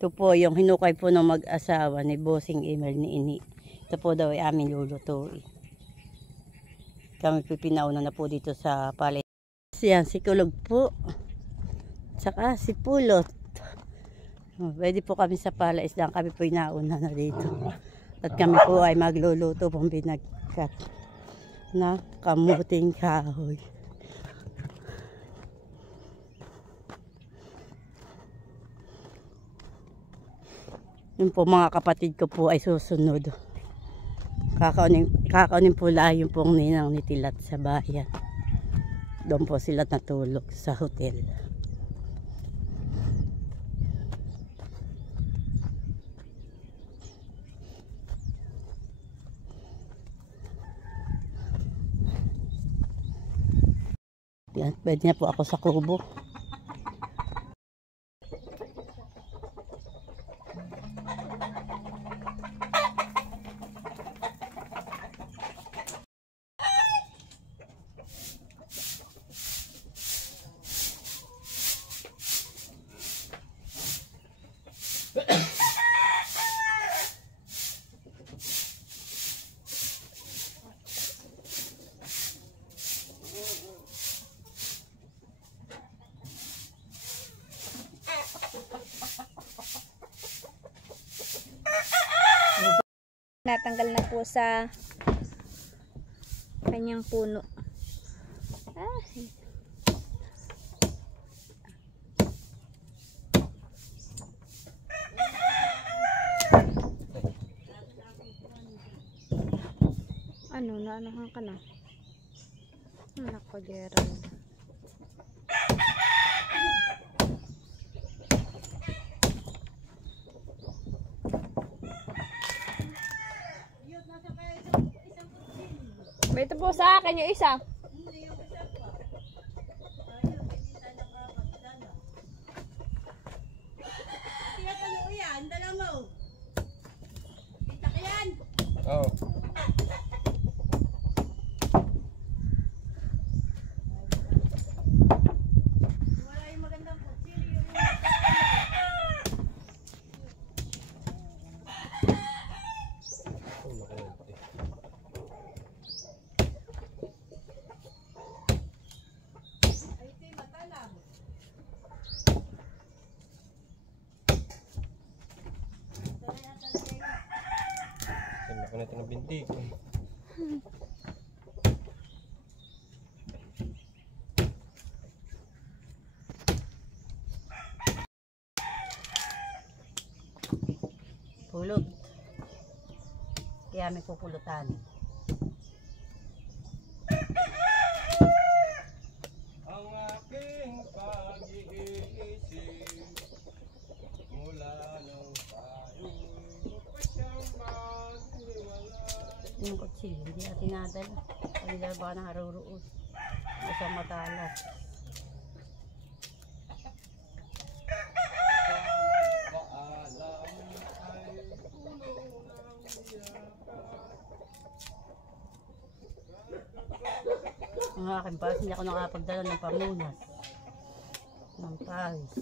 Ito po yung hinukay po ng mag-asawa ni Bossing Emel ni Ini. Ito po daw ay aming lulutuin. Kami pinauna na po dito sa palay. Yan, si Kulog po. Tsaka si Pulot. Pwede po kami sa palaisdaan. Kami po inauna na dito. At kami po ay magluluto pong binagkat na kamuting kahoy. Yung po mga kapatid ko po ay susunod. Kakaunin po lang yung pong ninang ni Tilat sa bayan. Doon po sila natulog sa hotel. Yan, pwede na po ako sa kubo. Natanggal na po sa kanyang puno. Ano, naanahan ka na? Nako, Gerald. Ito po sa akin yung isa. Oh. Laki natin ng binti. Pulot. Kaya may pupulutan. Ang aking pag-iisip mula nung tayo'y magpasyang maghiwalay. Yung kutsilyo, hindi natin nadala. Pagdala baka ng haruruos. Basta matalas. Ang aking pares, hindi ako nakapagdala ng pamunas. Ng pares.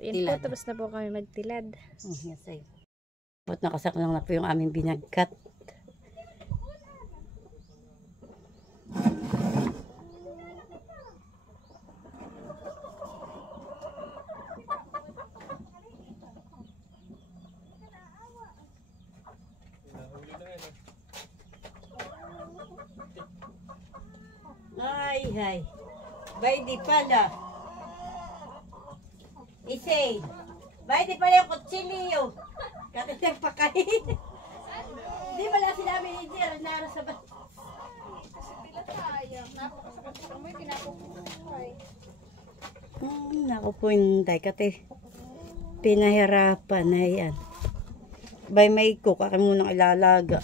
Yun po, tapos na po kami magtilad. Yes, ay. At nakasaklang na po yung aming binagkat. Ay. Bay di pala. Isay. Bay di pala yung kutsilyo. Katitang pakain. Di pala sinabi ni Jer, naro sa ba? Kasi tila tayo. Napakasakit sa kamay, pinapupuhay. Naku po hindi. Kati pinahirapan na yan. Bay may cook. Akin munang ilalaga.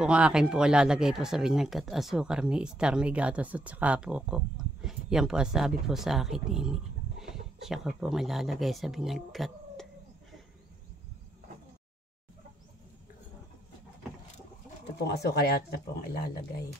po ang akin po lalagay po sa binagkat asukar, may star, may gatas at saka po ko. Yan po ang sabi po sa akin ini. Siya ko po ang ilalagay sa binagkat. Ito pong asukar at na po ang ilalagay.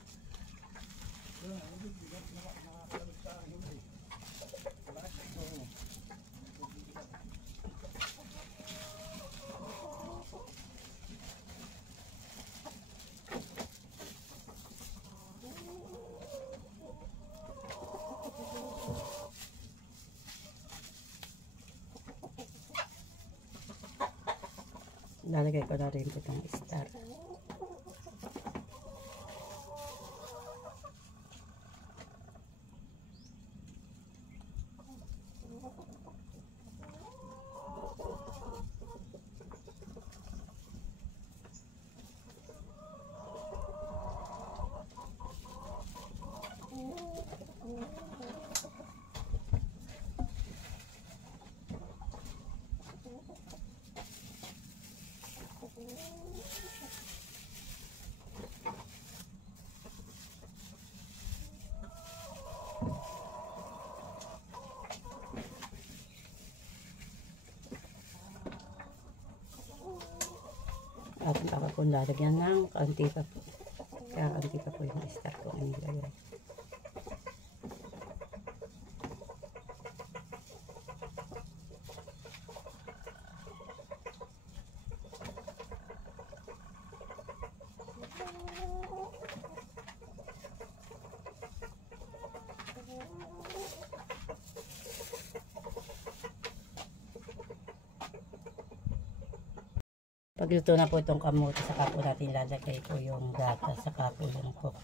Lalagay ko na rin po itong star. At baka po lalagyan ng kaunti pa po. Kaya kaunti pa po yung star ko ang nilagay. Pagluto na po itong kamote, saka po natin lalagay po yung gata, saka po yung coke.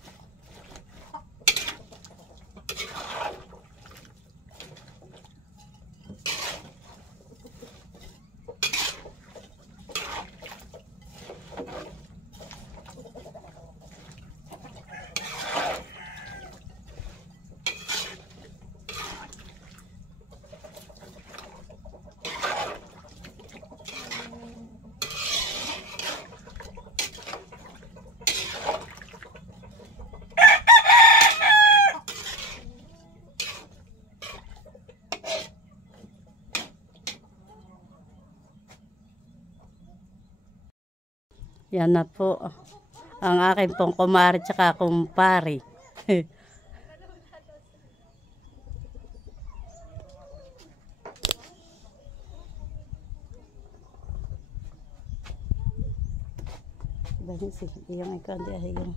Yan na po ang aking pong kumare tsaka kumpare. Bansi, yung ikandi ay yung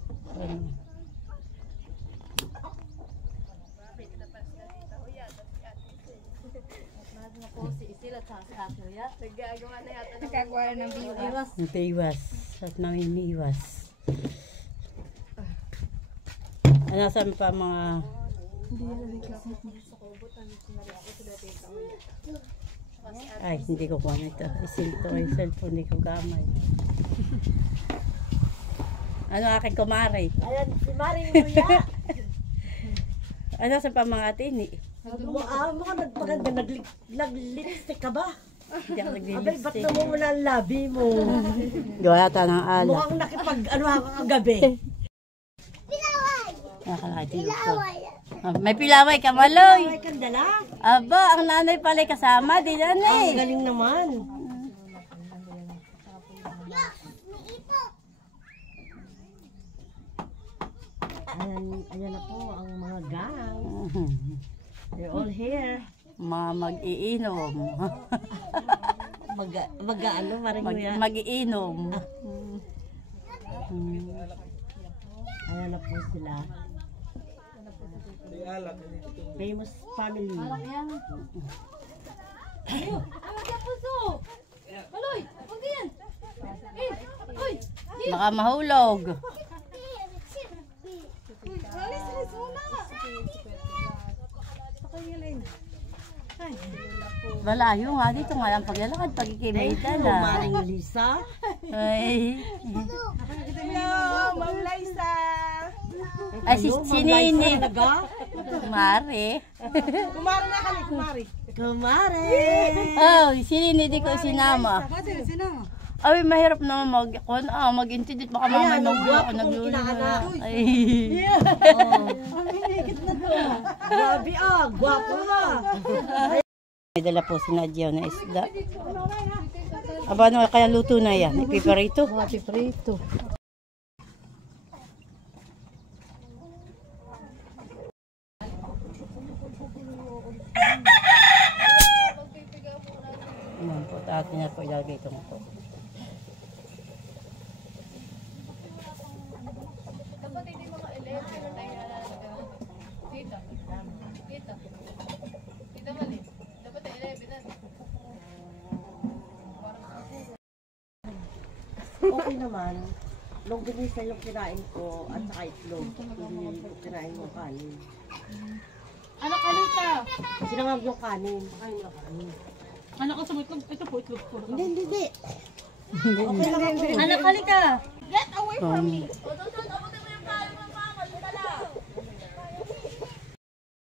Nagkagawa ng biwas. tiwas at namimiwas. Nasaan pa mga ay, hindi ko kuha nito. Isinto yung cellphone, hindi ko gamay. Ano aking kumare? Ayan, si Maring Luya. Ano sa pa mga tini? Mga nagpaganda, nag-lipstick ka ba? Hindi ako Abay, ba't nag-lipstick. namumula ang labi mo? Gawa yata ng alak. Mukhang nakipag-ano ka kagabi. Nakalati ko. May pilaway ka, Maloy. Ay, kandala. Aba, ang nanay pala kasama. Di yan Ang eh. galing naman. Ayan na po ang mga gang. They're all here. Mga mag-iinom. Mag-ano, Maring Luya? Mag-iinom. Ayan na po sila. Famous family. Baka mahulog. Malayo nga dito nga lang paglalakad, pagkikimita Hello, na. Maring Lisa. Ay, Hello, Ma'am Liza. ay si Nini. Talaga? Mare. Kumari na kami, kumari. Kumare. Oh, si Nini di ko sinama. Ay, mahirap na mag-intendit. Baka mamay magulo ako naglula. Ay. Grabe gwapo na. May dala po si Nadia na isda. Aba, ano kaya luto na yan? Ipiparito? Prito. Ayan po, atin na po ilalagay ito po. Dapat hindi mga 11 na tayo nalalagay. Dito. Dito. Dito mali. Dapat 11 na. Okay naman. Longganisa yung kinain ko at saka itlog. Hindi yung kinain mo kanin. Ano kalita? Sinangag yung kanin. Kain na kanin. Ano ka sa itlog? Ito po itlog po. Hindi. Okay lang ako. Ano kalita? Get away from me.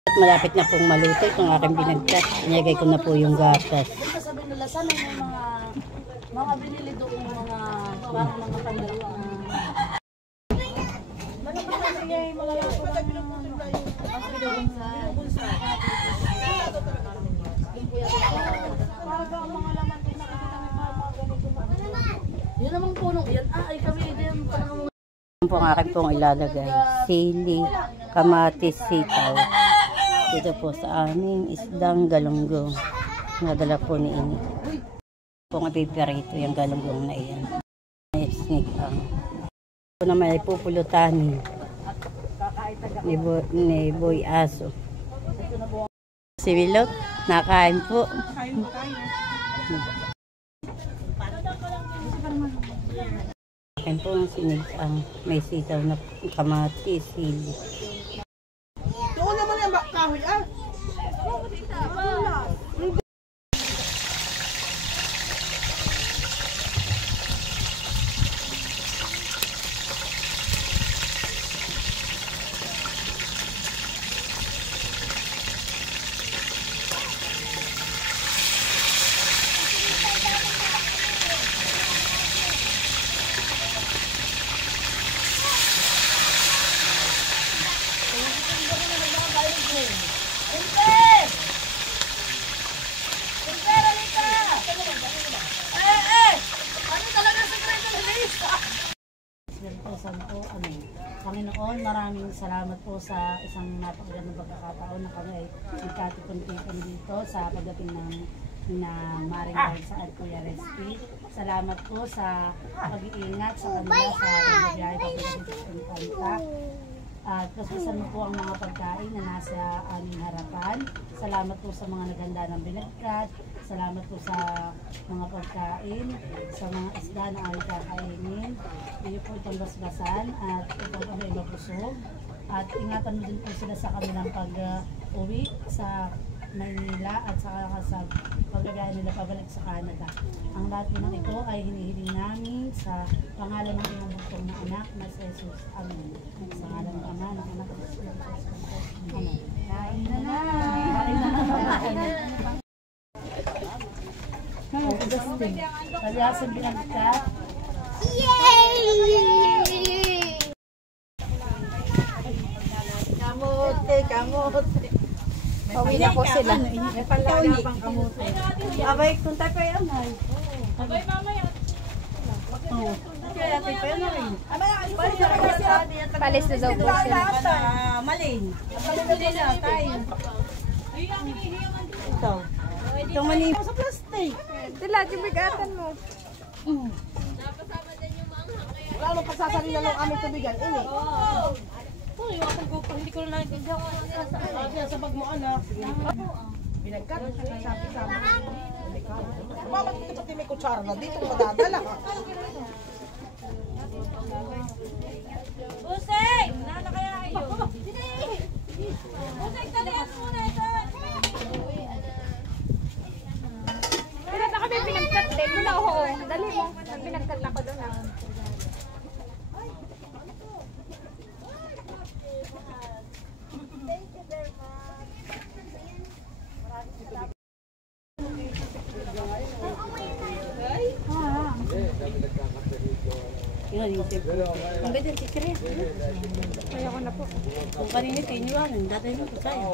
At malapit na pong maluto itong aking binagtas. Inagay ko na po yung gatas. Sabi nila sana may mga binili doon mga parang mga pandalo na yun namang punong yan. Ay kami din parang Yan po ang aking pong ilalagay. Sili, kamatis, sitaw. Dito po sa aming isdang galunggong. Nadala po ni Ini. Pong ipiparito yung galunggong na iyan. Sneak ang. Ito naman ay pupulutanin ni Boy Aso. Si Wilot, nakain po. Akin po ang sinigang. May sitaw na kamatis, sili. Doon naman yung kahoy Po, Panginoon, maraming salamat po sa isang napakagandang pagkakataon na kami ay nagkatipon-tipon dito sa pagdating ng Maring Live sa Kuya Respi. Salamat po sa pag-iingat sa kanila sa pagbibiyahe pagdating ng kanta. At kasusan mo po ang mga pagkain na nasa aming harapan. Salamat po sa mga naghanda ng binagkat. Salamat po sa mga pagkain, sa mga isda na aming kakainin. Iyo po itong basbasan at itong kami mabusog. At ingatan mo din po sila sa kanilang pag-uwi sa Maynila at sa pagbibiyahe nila pabalik sa Canada. Ang lahat ng ito ay hinihiling namin sa pangalan ng iyong bugtong na anak na si Jesus. Amen. Sa pangalan ng Ama, ng Anak, ng Espiritu Santo. Amen. Kain na na! Kain na na! Kalyasan binagkat. kamote. Pauwi na po sila. May palaga pang kamote. Abay, kung tayo pa yan, ay. Abay mamaya. Oo. Kaya tayo pa yan na rin. Palis na daw po sila. Malin. Malin na tayo. Ito. Ito mani. Sa plastic. Sila, tibigatan mo. Wala mo pagsasarili lang aming tubigan. Ini. Hindi ko na naintindihan kung ano sa Sabi sa bag mo anak. Binagkat. Sabi sa amin. Bakit mo ito may kutsara na dito madadala ka? Usay! Nana kaya kayo? Usay, talihan muna ito. Pero na kami pinagkat din. Muna ako. Dali mo. Pinagkat ako doon. rin siyempre. Ang ganda, teacher yan. Kaya ko na po. Kung kanina kayo niwanan, dati mo ko sa'yo.